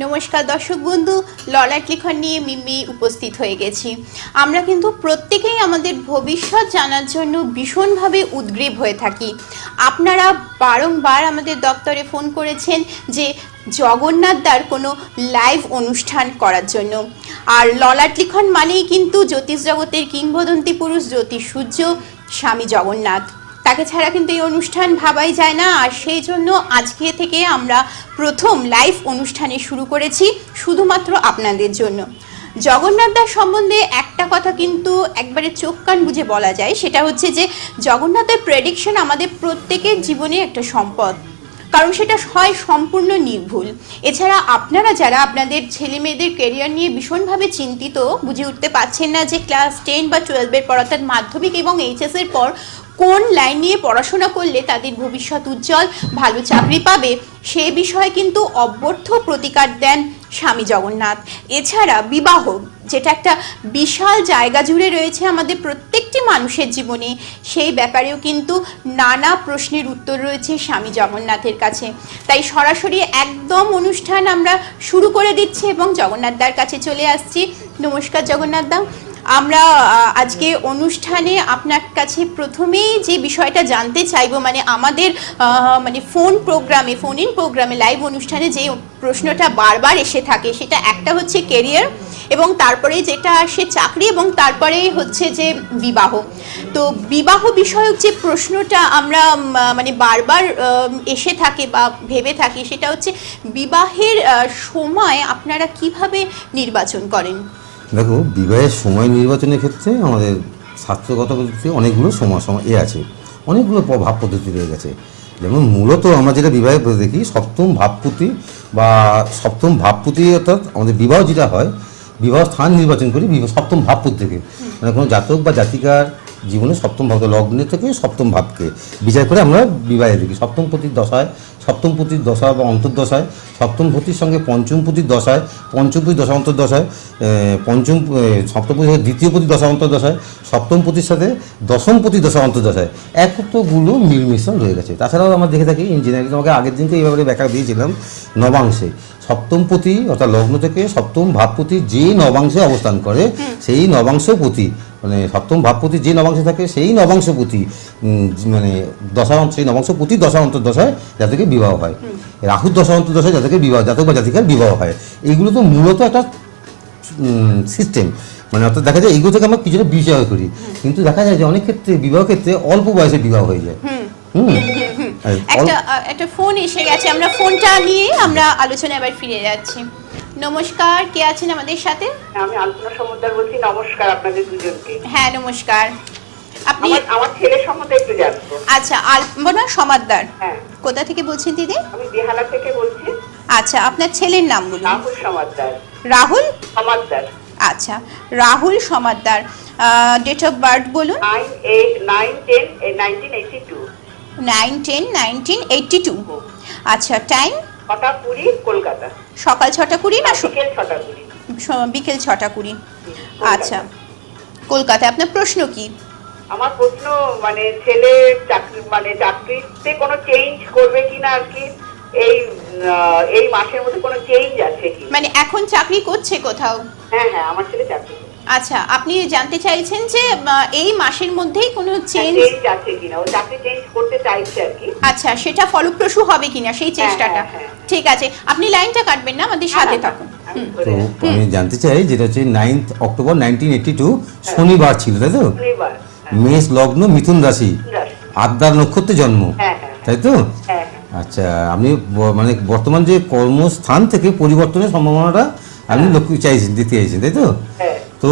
নমস্কার দর্শক বন্ধু, ললাট লিখন নিয়ে মিমি উপস্থিত হয়ে গেছি। আমরা কিন্তু প্রত্যেকেই আমাদের ভবিষ্যৎ জানার জন্য ভীষণভাবে উদ্গ্রীব হয়ে থাকি। আপনারা বারংবার আমাদের দপ্তরে ফোন করেছেন যে জগন্নাথদার কোনো লাইভ অনুষ্ঠান করার জন্য। আর ললাট লিখন মানেই কিন্তু জ্যোতিষ জগতের কিংবদন্তি পুরুষ জ্যোতিষ সূর্য স্বামী জগন্নাথ, তাকে ছাড়া কিন্তু এই অনুষ্ঠান ভাবাই যায় না। আর সেই জন্য আজকে থেকে আমরা প্রথম লাইভ অনুষ্ঠানে শুরু করেছি শুধুমাত্র আপনাদের জন্য। জগন্নাথদার সম্বন্ধে একটা কথা কিন্তু একবারে চোখ কান বুঝে বলা যায়, সেটা হচ্ছে যে জগন্নাথের প্রেডিকশন আমাদের প্রত্যেকের জীবনে একটা সম্পদ, কারণ সেটা হয় সম্পূর্ণ নির্ভুল। এছাড়া আপনারা যারা আপনাদের ছেলে মেয়েদের ক্যারিয়ার নিয়ে ভীষণভাবে চিন্তিত, বুঝে উঠতে পারছেন না যে ক্লাস 10 বা 12-এর পর অর্থাৎ মাধ্যমিক এবং এইচএসের পর কোন লাইন নিয়ে পড়াশোনা করলে তাদের ভবিষ্যৎ উজ্জ্বল, ভালো চাকরি পাবে, সে বিষয়ে কিন্তু অব্যর্থ প্রতিকার দেন স্বামী জগন্নাথ। এছাড়া বিবাহ, যেটা একটা বিশাল জায়গা জুড়ে রয়েছে আমাদের প্রত্যেকটি মানুষের জীবনে, সেই ব্যাপারেও কিন্তু নানা প্রশ্নের উত্তর রয়েছে স্বামী জগন্নাথের কাছে। তাই সরাসরি একদম অনুষ্ঠান আমরা শুরু করে দিচ্ছি এবং জগন্নাথদার কাছে চলে আসছি। নমস্কার জগন্নাথদা, আমরা আজকে অনুষ্ঠানে আপনার কাছে প্রথমেই যে বিষয়টা জানতে চাইবো, মানে আমাদের ফোন ইন প্রোগ্রামে লাইভ অনুষ্ঠানে যে প্রশ্নটা বারবার এসে থাকে, সেটা একটা হচ্ছে কেরিয়ার, এবং তারপরে যেটা আসে চাকরি, এবং তারপরেই হচ্ছে যে বিবাহ। তো বিবাহ বিষয়ক যে প্রশ্নটা আমরা বারবার এসে থাকে বা ভেবে থাকি, সেটা হচ্ছে বিবাহের সময় আপনারা কিভাবে নির্বাচন করেন? দেখো, বিবাহের সময় নির্বাচনের ক্ষেত্রে আমাদের শাস্ত্রগত পদ্ধতি অনেকগুলো সময় আছে, অনেকগুলো ভাব পদ্ধতি রয়ে গেছে। যেমন মূলত আমরা যেটা বিবাহে দেখি, সপ্তম ভাবপতি অর্থাৎ আমাদের বিবাহ যেটা হয়, বিবাহ স্থান নির্বাচন করি সপ্তম ভাবপতি থেকে। মানে কোনো জাতক বা জাতিকার জীবনে সপ্তম ভাব, লগ্ন থেকে সপ্তম ভাবকে বিচার করে আমরা বিবাহে দেখি। সপ্তম পতির দশা বা অন্তর্দশায়, সপ্তম পতির সঙ্গে পঞ্চম পতির দশায়, পঞ্চম পতি দশা অন্তর্দশায়, সপ্তম পতির সাথে দ্বিতীয় পতি দশা অন্তর্দশায়, সপ্তম পতির সাথে দশম পতি দশা অন্তর্দশায় এতগুলো মিলমিশ্রণ রয়ে গেছে। তাছাড়াও আমরা দেখে থাকি ইঞ্জিনিয়ারিং, তোমাকে আগের দিনকে এই ব্যাপারে ব্যাখ্যা দিয়েছিলাম, নবাংশে সপ্তম পতি অর্থাৎ লগ্ন থেকে সপ্তম ভাবপতি যে নবাংশে অবস্থান করে, সেই নবাংশপতি মানে সপ্তম ভাবপতি যে নবাংশে থাকে, সেই নবাংশপতি সেই নবাংশপতি দশা অন্তর্দশায় যাদেরকে বিবাহ হয়, রাহুর দশা অন্তর্দশায় যাদেরকে জাতক বা জাতিকার বিবাহ হয়। এইগুলো তো মূলত একটা সিস্টেম, অর্থাৎ দেখা যায় এইগুলো থেকে আমরা কিছুটা বিষয় করি, কিন্তু দেখা যায় যে অনেক ক্ষেত্রে বিবাহ ক্ষেত্রে অল্প বয়সে বিবাহ হয়ে যায়। একটা ফোন এসে গেছে, আমরা ফোনটা নিয়ে আমরা আলোচনা এবার ফিরে যাচ্ছি। নমস্কার, কে আছেন আমাদের সাথে? আমি আলপনা সমাদ্দার বলছি। নমস্কার আপনাদের দুজনকে। হ্যাঁ নমস্কার। আপনি আমার ছেলের সম্বন্ধে একটু জানবো। আচ্ছা, আলপনা সমাদ্দার। হ্যাঁ। কোথা থেকে বলছেন দিদি? আমি বেহালা থেকে বলছি। আচ্ছা, আপনার ছেলের নাম বলুন। রাহুল সমাদ্দার। রাহুল সমাদ্দার। আচ্ছা, Rahul Samaddar. Date of birth বলুন। 9/10/1982। 9/10/1982। আচ্ছা, টাইম? 6:20 কলকাতা। সকাল 6:20 না বিকেল 6:20? বিকেল 6:20। আচ্ছা, কলকাতায়। আপনার প্রশ্ন কি? আমার প্রশ্ন ছেলে চাকরিতে কোনো চেঞ্জ করবে কিনা আর কি, এই মাসের মধ্যে কোনো চেঞ্জ আছে কি? এখন চাকরি করছে কোথাও? হ্যাঁ, আমার ছেলে চাকরি। আচ্ছা, আপনি জানতে চাইছেন যে এই মাসের মধ্যেই কোনো চেঞ্জ আছে কিনা, ও চাকরি চেঞ্জ করতে চাইছে আর কি। আচ্ছা, সেটা ফলপ্রসূ হবে কিনা সেই চেষ্টাটা। ঠিক আছে, আপনি লাইনটা কাটবেন না, আমাদের সাথে থাকুন। তো আমি জানতে চাই, যেটা হচ্ছে 9 অক্টোবর 1982 শনিবার ছিল, তাই তো? মেষ লগ্ন, মিথুন রাশি, আদ্যার নক্ষত্রে জন্ম, তাই তো? আচ্ছা, আপনি বর্তমান যে কর্মস্থান থেকে পরিবর্তনের সম্ভাবনাটা আপনি দিতে চাইছেন, তাই তো? তো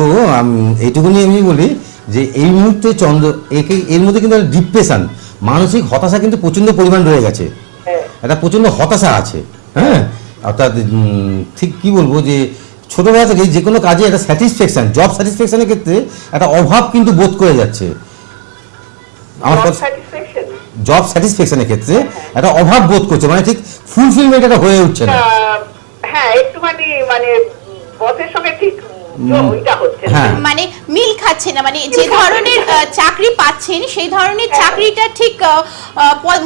এইটুকুনি আমি বলি যে এই মুহূর্তে এর মধ্যে কিন্তু ডিপ্রেশন, মানসিক হতাশা কিন্তু প্রচন্ড পরিমাণ রয়ে গেছে, একটা প্রচন্ড হতাশা আছে। হ্যাঁ, অর্থাৎ ঠিক কি বলবো, যে ছোটবেলা থেকে যে কোনো কাজে একটা স্যাটিসফ্যাকশন, জব স্যাটিসফ্যাকশনের ক্ষেত্রে একটা অভাব কিন্তু বোধ করে যাচ্ছে। আমার জব স্যাটিসফ্যাকশনের ক্ষেত্রে একটা অভাব বোধ করছে, ঠিক ফুলফিলমেন্ট এটা হয়ে উঠছে না। হ্যাঁ, একটুখানি বসের সঙ্গে ঠিক ওইটা হচ্ছে না। হ্যাঁ। মানে মিল খাচ্ছে না, মানে যে ধরনের চাকরি পাচ্ছেন সেই ধরনের চাকরিটা ঠিক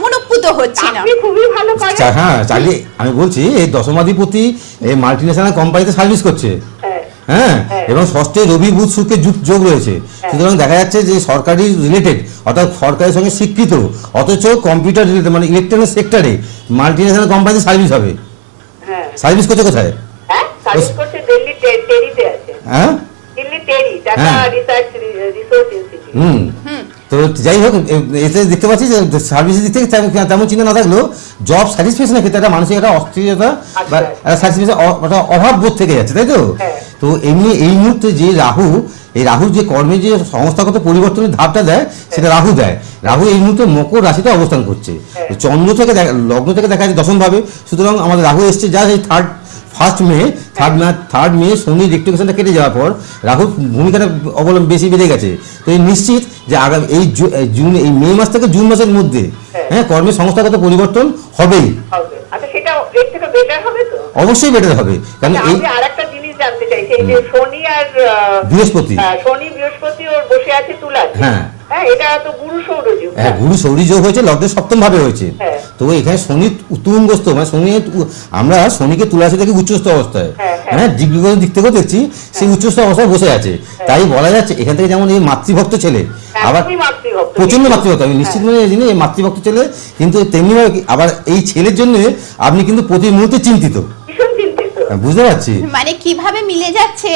মনোপুত হচ্ছে না। চাকরি খুবই ভালো করে। হ্যাঁ চাকরি আমি বলছি এই দশমাধিপতি এই মাল্টিনেশনাল কোম্পানিতে সার্ভিস করছে, হ্যাঁ হ্যাঁ, এবং ষষ্ঠে রবি বুধ শুক্রের যোগ রয়েছে। সুতরাং দেখা যাচ্ছে যে সরকারি রিলেটেড অর্থাৎ সরকারের সঙ্গে স্বীকৃত অথচ কম্পিউটার রিলেটেড মানে ইলেকট্রনিক সেক্টরে মাল্টিনেশনাল কোম্পানিতে সার্ভিস হবে। হ্যাঁ সার্ভিস করছে কোথায়? হ্যাঁ সার্ভিস করছে দিল্লি টেরিতে আছে, হ্যাঁ দিল্লি টেরি টাটা হ্যাঁ। Research resource institute. হুম। তো যাই হোক এতে দেখতে পাচ্ছি যে সার্ভিসের দিক থেকে তেমন চিন্তা না থাকলেও জব স্যাটিসফ্যাকশনের ক্ষেত্রে একটা মানসিক একটা অস্থিরতা বা একটা স্যাটিসফ্যাকশন অভাব বোধ থেকে যাচ্ছে, তাই তো? হ্যাঁ। তো এমনি এই মুহূর্তে যে রাহু যে কর্মে যে সংস্থাগত পরিবর্তনের ধাপটা দেয় সেটা রাহু দেয়। রাহু এই মুহূর্তে মকর রাশিতে অবস্থান করছে। চন্দ্র থেকে লগ্ন থেকে দেখা যাচ্ছে দশমভাবে, সুতরাং আমাদের রাহু এসছে যা এই থার্ড মে শনির রেক্টিফিকেশনটা কেটে যাওয়ার পর রাহুর ভূমিকাটা বেশি বেড়ে গেছে। তো এই নিশ্চিত যে আগামী এই মে মাস থেকে জুন মাসের মধ্যে হ্যাঁ কর্মের সংস্থাগত পরিবর্তন হবেই। হবে। আচ্ছা সেটা এর থেকে বেটার হবে তো? অবশ্যই বেটার হবে, কারণ এই আমি আরেকটা জিনিস জানতে চাইছি, এই যে শনি আর বৃহস্পতি শনি বৃহস্পতি ওর বসে আছে তুলাতে। হ্যাঁ। হ্যাঁ এটা তো গুরু সৌরযুগ। হ্যাঁ গুরু সৌরী যোগ হয়েছে, লগ্নের সপ্তম ভাবে হয়েছে। হ্যাঁ। তো এখানে শনি তুঙ্গস্থ মানে আমরা শনিকে তুলাসী থেকে উচ্চস্থ অবস্থায় হ্যাঁ ডিগ্রিগত দিক থেকেও দেখছি সেই উচ্চস্থ অবস্থায় বসে আছে। তাই বলা যাচ্ছে এখান থেকে যেমন এই মাতৃভক্ত ছেলে আবার খুবই মাতৃভক্ত, প্রচন্ড মাতৃভক্ত, আমি নিশ্চিত মানে জানি এই মাতৃভক্ত ছেলে, কিন্তু তেমনি আবার এই ছেলের জন্য আপনি কিন্তু প্রতি মুহূর্তে চিন্তিত, ভীষণ চিন্তিত। বুঝতে পারছি। মানে কিভাবে মিলে যাচ্ছে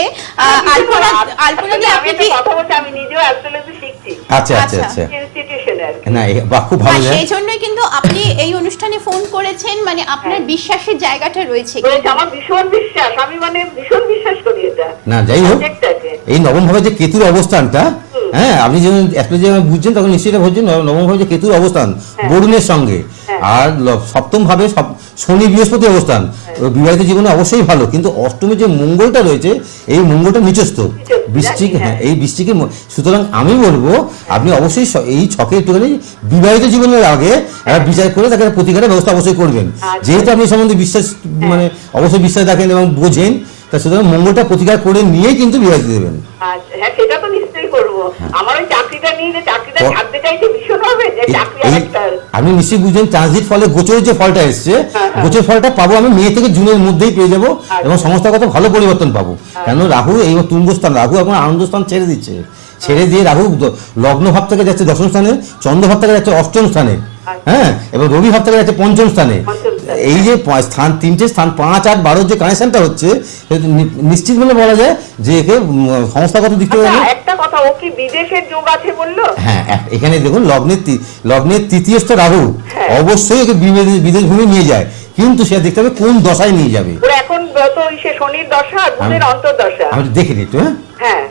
আলপনা দিয়ে আমি আপনি একটা কি কথা বলছি, আমি নিজেও অ্যাস্ট্রোলজি শিখছি আচ্ছা আচ্ছা আচ্ছা। আচ্ছা ইনস্টিটিউশনে আর কি। না বাহ খুব ভালো যায়। সেই জন্যই কিন্তু আপনি এই অনুষ্ঠানে ফোন করেছেন, মানে আপনার বিশ্বাসের জায়গাটা রয়েছে। বলেছে, আমার ভীষণ বিশ্বাস, আমি মানে ভীষণ বিশ্বাস করি এটা না যাই হোক সাবজেক্টটাকে। এই নবম ভাবে যে কেতুর অবস্থানটা হ্যাঁ আপনি যখন অ্যাস্ট্রোলজি বুঝছেন তখন নিশ্চয়ই বুঝছেন নবম ভাবে যে কেতুর অবস্থান বরুণের সঙ্গে আর সপ্তম ভাবে শনি বৃহস্পতি অবস্থান বিবাহিত জীবনে অবশ্যই ভালো, কিন্তু অষ্টমে যে মঙ্গলটা রয়েছে এই মঙ্গলটা নিচস্থ বৃশ্চিক, হ্যাঁ এই বৃশ্চিকে সুতরাং আমি বলবো আপনি অবশ্যই এই ছকে একটুখানি বিবাহিত জীবনের আগে একটা বিচার করে তাকে প্রতিকারের ব্যবস্থা অবশ্যই করবেন। যেহেতু আপনি এই সম্বন্ধে বিশ্বাস মানে অবশ্যই বিশ্বাস রাখেন এবং বোঝেন, তা সুতরাং মঙ্গলটা প্রতিকার করে নিয়েই কিন্তু বিবাহিত দেবেন। আচ্ছা, হ্যাঁ সেটা তো নিশ্চয়ই করবো। আমার ওই চাকরিটা নিয়ে যে চাকরিটা ছাড়তে চাইছে ভীষণ হবে যে চাকরি আরেকটা। আপনি নিশ্চয়ই বুঝছেন ট্রানজিট ফলে গোচরের যে ফলটা এসছে গোচর ফলটা পাবো আমি মে থেকে জুনের মধ্যেই পেয়ে যাবো এবং সংস্থাগত ভালো পরিবর্তন পাবো। কেন রাহু এই তুঙ্গস্থান, রাহু এখন আনন্দ স্থান ছেড়ে দিচ্ছে, ছেড়ে দিয়ে রাহু লগ্ন ভাব থেকে যাচ্ছে দশম স্থানে, চন্দ্র ভাব থেকে যাচ্ছে অষ্টম স্থানে, হ্যাঁ এবং রবি ভাব থেকে যাচ্ছে পঞ্চম স্থানে। এই যে স্থান তিনটে স্থান 5, 8, 12 যে কানেকশনটা হচ্ছে নিশ্চিত বলে বলা যায় যে একে সংস্থাগত দিক থেকে একটা কথা, ও কি বিদেশের যোগ আছে বললো? হ্যাঁ এখানে দেখুন লগ্নের তৃতীয় স্থ রাহু অবশ্যই একে বিদেশ ভূমি নিয়ে যায়, কিন্তু সে দেখতে হবে কোন দশায় নিয়ে যাবে। ওরা এখন তো সে শনির দশা আর বুধের অন্তর্দশা। আমি দেখে নিই একটু। হ্যাঁ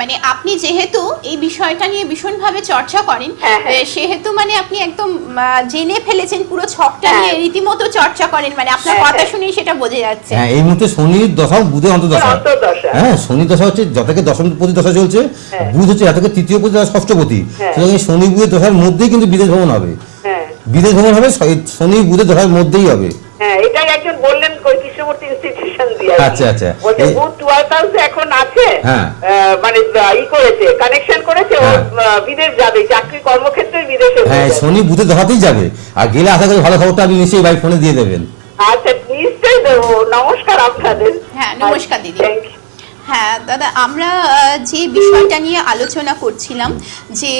মানে আপনি যেহেতু এই বিষয়টা নিয়ে ভীষণভাবে চর্চা করেন, সেহেতু মানে আপনি একদম জেনে ফেলেছেন পুরো ছকটা নিয়ে, রীতিমতো চর্চা করেন, মানে আপনার কথা শুনেই সেটা বোঝা যাচ্ছে। হ্যাঁ এই মুহূর্তে শনির দশা বুধের অন্তর্দশা। হ্যাঁ শনি দশা হচ্ছে জাতকের দশমপতি দশা চলছে, বুধ হচ্ছে জাতকের তৃতীয় পতি ষষ্ঠপতি, সুতরাং এই শনি বুধের দশার মধ্যেই কিন্তু বিদেশ ভ্রমণ হবে। বিদেশ ভ্রমণ হবে শনি বুধের দশার মধ্যেই হবে। হ্যাঁ এটাই একজন বললেন কৃষ্ণমূর্তি ইনস্টিটিউশন দিয়ে। আচ্ছা আচ্ছা বলছে বুধ 12th হাউসে এখন আছে, হ্যাঁ মানে করেছে কানেকশন করেছে, ও বিদেশ যাবে, চাকরি কর্মক্ষেত্রে বিদেশে। হ্যাঁ শনি বুধের দশাতেই যাবে, আর গেলে আশা করি ভালো খবরটা আপনি নিশ্চয়ই বাই ফোনে দিয়ে দেবেন। আচ্ছা নিশ্চয়ই দেবো। নমস্কার আপনাদের। হ্যাঁ নমস্কার দিদি। Thank you. হ্যাঁ দাদা, আমরা যে বিষয়টা নিয়ে আলোচনা করছিলাম যে